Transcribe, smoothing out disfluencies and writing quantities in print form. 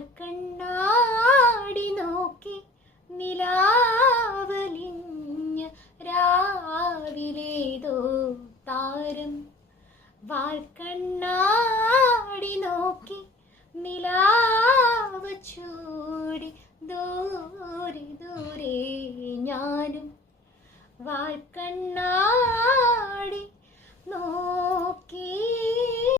വാൽക്കണ്ണാടി നോക്കി നിലാവലിഞ്ഞ രാവിലേതോ താരം. വാൽക്കണ്ണാടി നോക്കി നിലാവ് ചൂടി ദൂരെ ദൂരെ ഞാനും. വാൽക്കണ്ണാടി